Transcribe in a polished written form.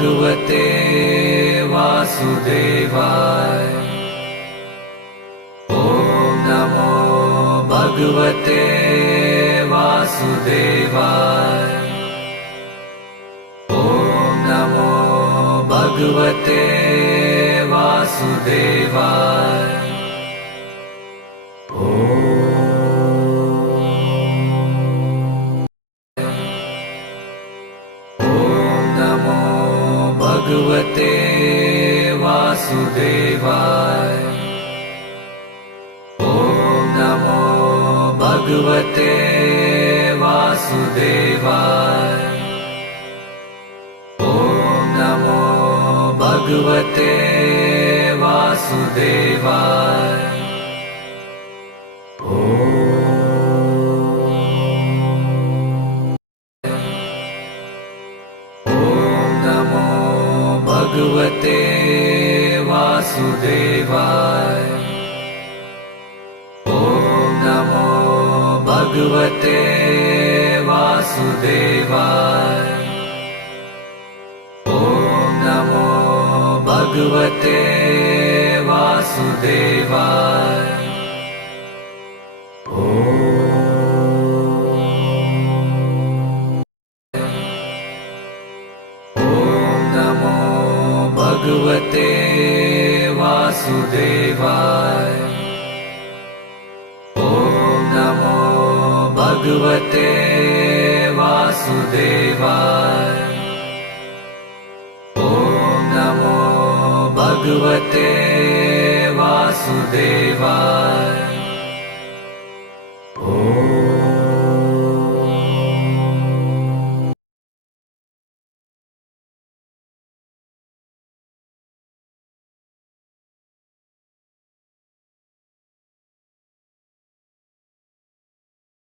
भगवते वासुदेवाय। ॐ नमो भगवते वासुदेवाय। ॐ नमो भगवते वासुदेवाय। भगवते वासुदेवाय। ॐ नमो भगवते वासुदेवाय। ॐ नमो भगवते वासुदेवाय। भगवते वासुदेवाय। ॐ नमो भगवते वासुदेवाय। ॐ नमो भगवते वासुदेवाय। भगवते वासुदेवाय। ॐ नमो भगवते वासुदेवाय। ॐ नमो भगवते वासुदेवाय।